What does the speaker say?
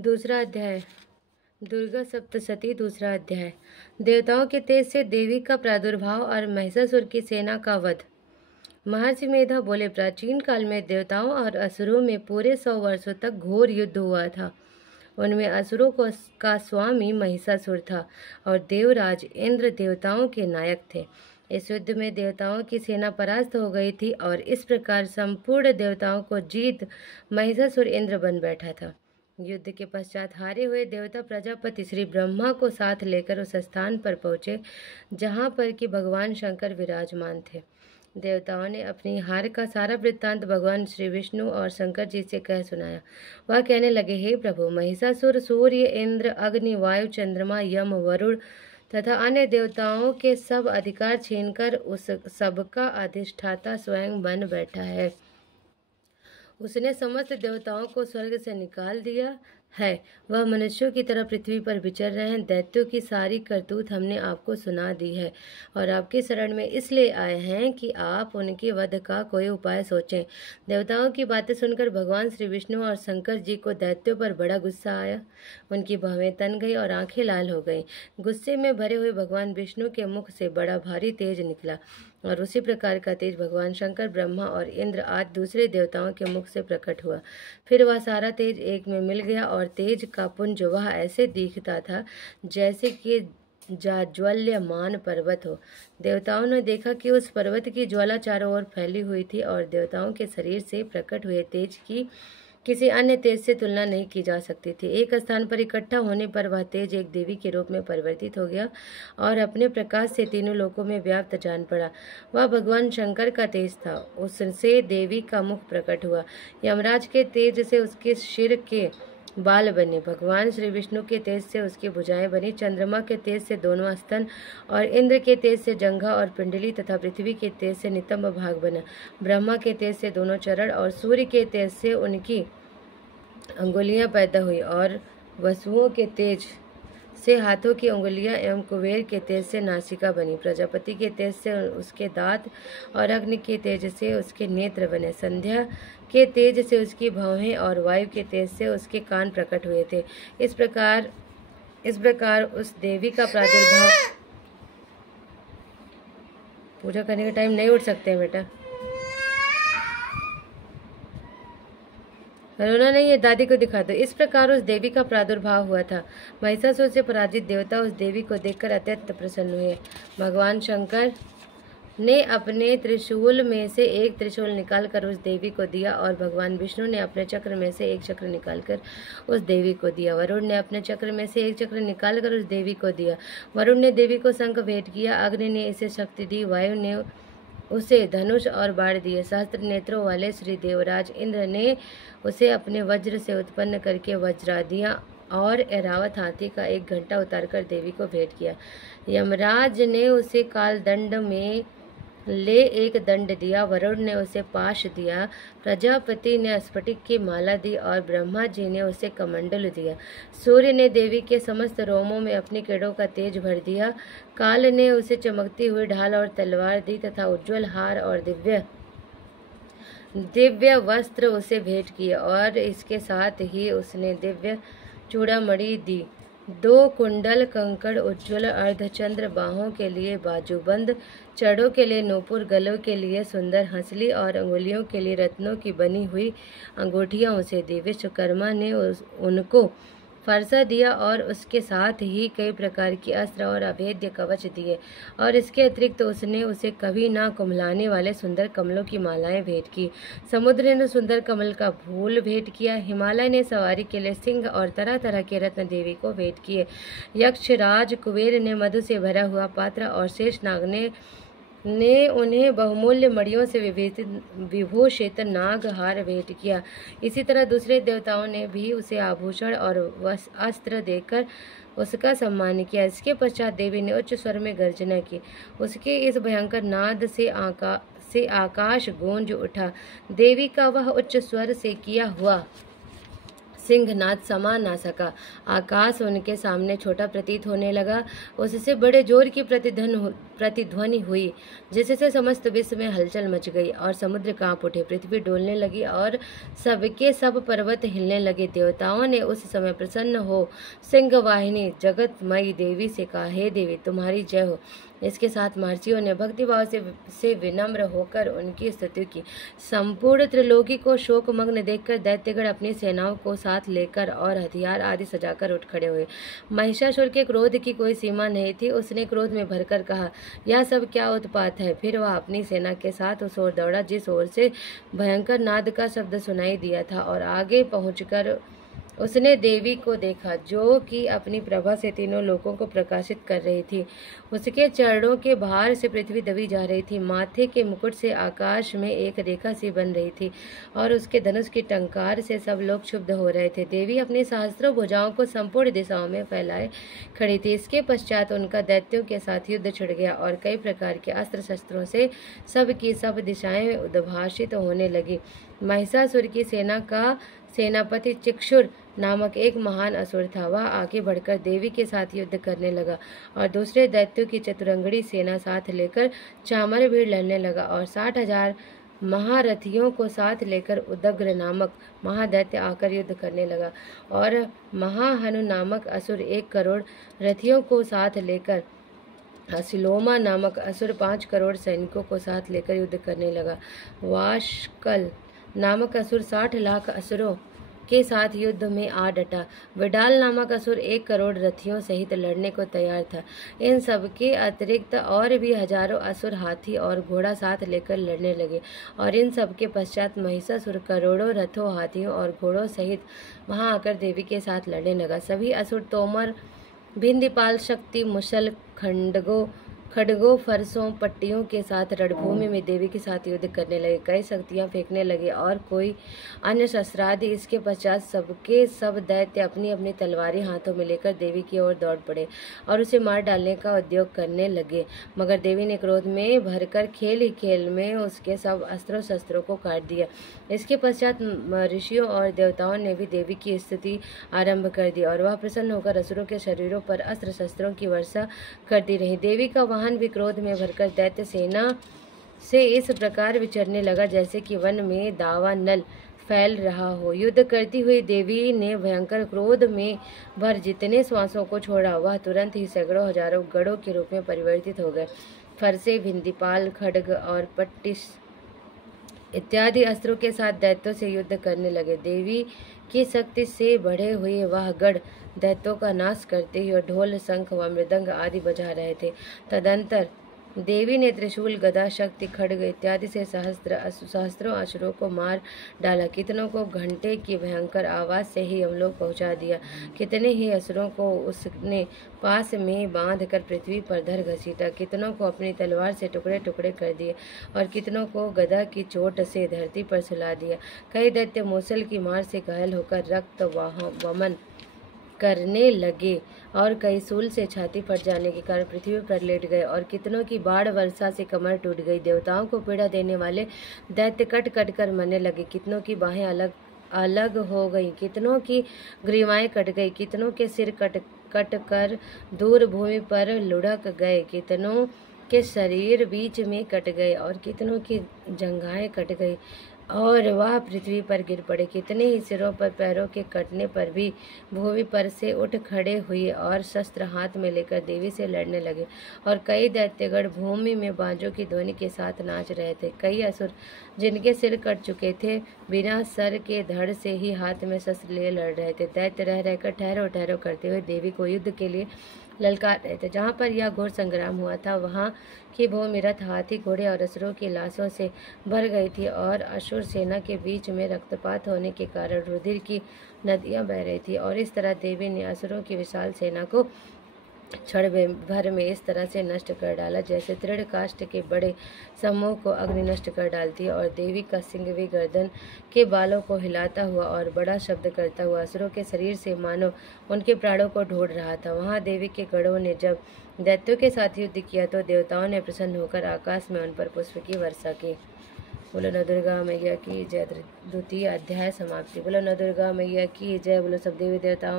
दूसरा अध्याय। दुर्गा सप्तशती। दूसरा अध्याय। देवताओं के तेज से देवी का प्रादुर्भाव और महिषासुर की सेना का वध। महर्षि मेधा बोले, प्राचीन काल में देवताओं और असुरों में पूरे 100 वर्षों तक घोर युद्ध हुआ था। उनमें असुरों का स्वामी महिषासुर था और देवराज इंद्र देवताओं के नायक थे। इस युद्ध में देवताओं की सेना परास्त हो गई थी और इस प्रकार संपूर्ण देवताओं को जीत महिषासुर इंद्र बन बैठा था। युद्ध के पश्चात हारे हुए देवता प्रजापति श्री ब्रह्मा को साथ लेकर उस स्थान पर पहुंचे जहां पर कि भगवान शंकर विराजमान थे। देवताओं ने अपनी हार का सारा वृत्तांत भगवान श्री विष्णु और शंकर जी से कह सुनाया। वह कहने लगे, हे प्रभु, महिषासुर सूर्य, इंद्र, अग्नि, वायु, चंद्रमा, यम, वरुण तथा अन्य देवताओं के सब अधिकार छीनकर उस सबका अधिष्ठाता स्वयं बन बैठा है। उसने समस्त देवताओं को स्वर्ग से निकाल दिया है। वह मनुष्यों की तरह पृथ्वी पर विचर रहे हैं। दैत्यों की सारी करतूत हमने आपको सुना दी है और आपकी शरण में इसलिए आए हैं कि आप उनके वध का कोई उपाय सोचें। देवताओं की बातें सुनकर भगवान श्री विष्णु और शंकर जी को दैत्यों पर बड़ा गुस्सा आया। उनकी भवें तन गई और आंखें लाल हो गईं। गुस्से में भरे हुए भगवान विष्णु के मुख से बड़ा भारी तेज निकला और उसी प्रकार का तेज भगवान शंकर, ब्रह्मा और इंद्र आदि दूसरे देवताओं के मुख से प्रकट हुआ। फिर वह सारा तेज एक में मिल गया और तेज का पुंज वह ऐसे दिखता था जैसे कि जाज्वल्यमान पर्वत हो। देवताओं ने देखा कि उस पर्वत की ज्वाला चारों ओर फैली हुई थी और देवताओं के शरीर से प्रकट हुए तेज की किसी अन्य तेज से तुलना नहीं की जा सकती थी। एक स्थान पर इकट्ठा होने पर वह तेज एक देवी के रूप में परिवर्तित हो गया और अपने प्रकाश से तीनों लोकों में व्याप्त जान पड़ा। वह भगवान शंकर का तेज था। उससे देवी का मुख प्रकट हुआ। यमराज के तेज से उसके सिर के बाल बने। भगवान श्री विष्णु के तेज से उसकी भुजाएं बनी। चंद्रमा के तेज से दोनों स्तन और इंद्र के तेज से जंघा और पिंडली तथा पृथ्वी के तेज से नितंब भाग बना। ब्रह्मा के तेज से दोनों चरण और सूर्य के तेज से उनकी अंगुलियां पैदा हुई और वसुओं के तेज से हाथों की उंगलियां एवं कुबेर के तेज से नासिका बनी। प्रजापति के तेज से उसके दांत और अग्नि के तेज से उसके नेत्र बने। संध्या के तेज से उसकी भौहें और वायु के तेज से उसके कान प्रकट हुए थे। इस प्रकार उस देवी का प्रादुर्भाव। पूजा करने का टाइम नहीं उठ सकते हैं बेटा, रोना नहीं है, दादी को दिखा दो। इस प्रकार उस देवी का प्रादुर्भाव हुआ था। महिषासुर से पराजित देवता उस देवी को देखकर अत्यंत प्रसन्न हुए। भगवान शंकर ने अपने त्रिशूल में से एक त्रिशूल निकालकर उस देवी को दिया और भगवान विष्णु ने अपने चक्र में से एक चक्र निकालकर उस देवी को दिया। वरुण ने अपने चक्र में से एक चक्र निकालकर उस देवी को दिया। वरुण ने देवी को शंख भेंट किया। अग्नि ने इसे शक्ति दी। वायु ने उसे धनुष और बाण दिए। सहस्त्र नेत्रों वाले श्री देवराज इंद्र ने उसे अपने वज्र से उत्पन्न करके वज्रादियां और ऐरावत हाथी का एक घंटा उतारकर देवी को भेंट किया। यमराज ने उसे कालदंड में ले एक दंड दिया। वरुण ने उसे पाश दिया। प्रजापति ने स्फटिक की माला दी और ब्रह्मा जी ने उसे कमंडल दिया। सूर्य ने देवी के समस्त रोमों में अपनी किरणों का तेज भर दिया। काल ने उसे चमकती हुई ढाल और तलवार दी तथा उज्ज्वल हार और दिव्य वस्त्र उसे भेंट किए और इसके साथ ही उसने दिव्य चूड़ामणि दी। 2 कुंडल, कंकड़, उज्ज्वल अर्धचंद्र, बाहों के लिए बाजूबंद, चड़ों के लिए नूपुर, गलों के लिए सुंदर हंसली और अंगुलियों के लिए रत्नों की बनी हुई अंगूठियां उसे दी। विश्वकर्मा ने उनको फरसा दिया और उसके साथ ही कई प्रकार की अस्त्र और अभेद्य कवच दिए और इसके अतिरिक्त उसने उसे कभी ना कुम्हलाने वाले सुंदर कमलों की मालाएं भेंट की। समुद्र ने सुंदर कमल का फूल भेंट किया। हिमालय ने सवारी के लिए सिंह और तरह तरह के रत्न देवी को भेंट किए। यक्ष राज कुबेर ने मधु से भरा हुआ पात्र और शेषनाग ने उन्हें बहुमूल्य मणियों से विभूषित नाग हार भेंट किया। इसी तरह दूसरे देवताओं ने भी उसे आभूषण और अस्त्र देकर उसका सम्मान किया। इसके पश्चात देवी ने उच्च स्वर में गर्जना की। उसके इस भयंकर नाद से आकाश गूंज उठा। देवी का वह उच्च स्वर से किया हुआ सिंहनाद समा ना सका। आकाश उनके सामने छोटा प्रतीत होने लगा। उससे बड़े जोर की प्रतिध्वनि हुई, जिससे समस्त विश्व में हलचल मच गई और समुद्र कांप उठे, पृथ्वी डोलने लगी और सबके सब पर्वत हिलने लगे। देवताओं ने उस समय प्रसन्न हो सिंहवाहिनी जगतमयी देवी से कहा, हे देवी, तुम्हारी जय हो। इसके साथ महर्षियों ने भक्तिभाव से विनम्र होकर उनकी स्तुति की। संपूर्ण त्रिलोकी को शोकमग्न देखकर दैत्यगण अपनी सेनाओं को साथ लेकर और हथियार आदि सजाकर उठ खड़े हुए। महिषासुर के क्रोध की कोई सीमा नहीं थी। उसने क्रोध में भरकर कहा, यह सब क्या उत्पात है। फिर वह अपनी सेना के साथ उस ओर दौड़ा जिस ओर से भयंकर नाद का शब्द सुनाई दिया था, और आगे पहुंचकर उसने देवी को देखा, जो कि अपनी प्रभा से तीनों लोकों को प्रकाशित कर रही थी। उसके चरणों के भार से पृथ्वी दबी जा रही थी। माथे के मुकुट से आकाश में एक रेखा सी बन रही थी और उसके धनुष की टंकार से सब लोग क्षुब्ध हो रहे थे। देवी अपनी सहस्त्रों भुजाओं को संपूर्ण दिशाओं में फैलाए खड़ी थी। इसके पश्चात उनका दैत्यों के साथ युद्ध छिड़ गया और कई प्रकार के अस्त्र शस्त्रों से सब की सब दिशाएं उद्भाषित होने लगी। महिषासुर की सेना का सेनापति चिक्षुर नामक एक महान असुर था। वह आगे बढ़कर देवी के साथ युद्ध करने लगा और दूसरे दैत्यों की चतुरंगड़ी सेना साथ लेकर चामर भीड़ लड़ने लगा और 60,000 महारथियों को साथ लेकर उदग्र नामक महादैत्य आकर युद्ध करने लगा। और महाहनु नामक असुर 1 करोड़ रथियों को साथ लेकर असिलोमा नामक असुर 5 करोड़ सैनिकों को साथ लेकर युद्ध करने लगा। वाशकल नामक असुर 60 लाख असुरों के साथ युद्ध में आ डटा। विडाल नामक असुर 1 करोड़ रथियों सहित लड़ने को तैयार था। इन सब के अतिरिक्त और भी हजारों असुर हाथी और घोड़ा साथ लेकर लड़ने लगे और इन सब के पश्चात महिषासुर करोड़ों रथों, हाथियों और घोड़ों सहित वहां आकर देवी के साथ लड़ने लगा। सभी असुर तोमर, भिंदीपाल, शक्ति, मुसल, खड्गों, फरसों, पट्टियों के साथ रणभूमि में देवी के साथ युद्ध करने लगे। कई शक्तियां फेंकने लगे और कोई अन्य शस्त्रादि। इसके पश्चात सबके सब दैत्य अपनी अपनी तलवारें हाथों में लेकर देवी की ओर दौड़ पड़े और उसे मार डालने का उद्योग करने लगे। मगर देवी ने क्रोध में भरकर खेल ही खेल में उसके सब अस्त्रों शस्त्रों को काट दिया। इसके पश्चात ऋषियों और देवताओं ने भी देवी की स्तुति आरंभ कर दी और वह प्रसन्न होकर असुरों के शरीरों पर अस्त्र शस्त्रों की वर्षा करती रही। देवी का वाहन भी क्रोध में भरकर दैत्य सेना से इस प्रकार विचरने लगा जैसे कि वन में दावानल फैल रहा हो। युद्ध करती हुई देवी ने भयंकर क्रोध में भर जितने श्वासों को छोड़ा, वह तुरंत ही सैकड़ों हजारों गढ़ों के रूप में परिवर्तित हो गए। फरसे, भिंदीपाल, खड्ग और पट्टिस इत्यादि अस्त्रों के साथ दैत्यों से युद्ध करने लगे। देवी की शक्ति से बढ़े हुए वह गढ़ दैत्यों का नाश करते हुए ढोल, शंख व मृदंग आदि बजा रहे थे। तदंतर देवी ने त्रिशूल, गदा, शक्ति, खड्ग इत्यादि से सहस्त्रों असुरों को मार डाला। कितनों को घंटे की भयंकर आवाज से ही यमलोक पहुंचा दिया। कितने ही असुरों को उसने पास में बांध कर पृथ्वी पर धर घसीटा। कितनों को अपनी तलवार से टुकड़े टुकड़े कर दिए और कितनों को गदा की चोट से धरती पर सुला दिया। कई दैत्य मूसल की मार से घायल होकर रक्त वमन करने लगे और कई सूल से छाती फट जाने के कारण पृथ्वी पर लेट गए और कितनों की बाढ़ वर्षा से कमर टूट गई। देवताओं को पीड़ा देने वाले दैत्य कट कट कर मरने लगे। कितनों की बाहें अलग अलग हो गई, कितनों की ग्रीवाएं कट गई, कितनों के सिर कट कर दूर भूमि पर लुढ़क गए, कितनों के शरीर बीच में कट गए और कितनों की जंघाएं कट गई और वह पृथ्वी पर गिर पड़े। कितने ही सिरों पर पैरों के कटने पर भी भूमि पर से उठ खड़े हुए और शस्त्र हाथ में लेकर देवी से लड़ने लगे और कई दैत्यगण भूमि में बांजों की ध्वनि के साथ नाच रहे थे। कई असुर जिनके सिर कट चुके थे बिना सर के धड़ से ही हाथ में शस्त्र लिए लड़ रहे थे। दैत्य रह रहकर ठहरो ठहरो करते हुए देवी को युद्ध के लिए ललकार रहे थे। जहाँ पर यह घोर संग्राम हुआ था वहाँ की भूमि रथ, हाथी, घोड़े और असुरों की लाशों से भर गई थी और असुर सेना के बीच में रक्तपात होने के कारण रुधिर की नदियां बह रही थी। और इस तरह देवी ने असुरों की विशाल सेना को क्षण भर में इस तरह से नष्ट कर डाला जैसे तृण काष्ठ के बड़े समूह को अग्नि नष्ट कर डालती है। और देवी का सिंह भी गर्दन के बालों को हिलाता हुआ और बड़ा शब्द करता हुआ असुरों के शरीर से मानो उनके प्राणों को ढूंढ रहा था। वहां देवी के गढ़ों ने जब दैत्यों के साथ युद्ध किया तो देवताओं ने प्रसन्न होकर आकाश में उन पर पुष्प की वर्षा की। बोलो नव दुर्गा मैया की जय। द्वितीय अध्याय समाप्ति। बोलो नव दुर्गा मैया की जय। बोलो सब देवी देवताओं